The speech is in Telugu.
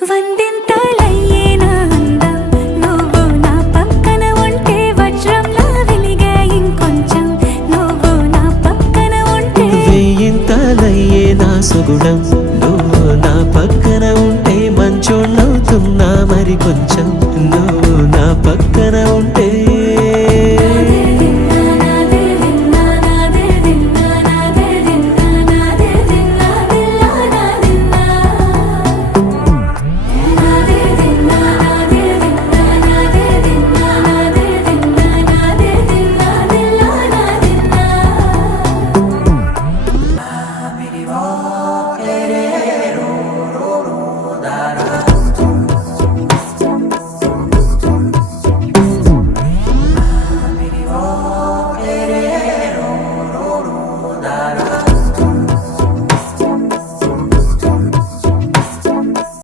వందింతలయ్యే నా అందం నువ్వు నా పక్కన ఉంటే వజ్రంలా వెలిగే ఇంకొంచెం నువ్వు నా పక్కన ఉంటే వెయ్యింతలయ్యే నా సుగుణం నువ్వు నా పక్కన ఉంటే మంచోళ్ళవుతున్నా మరి కొంచెం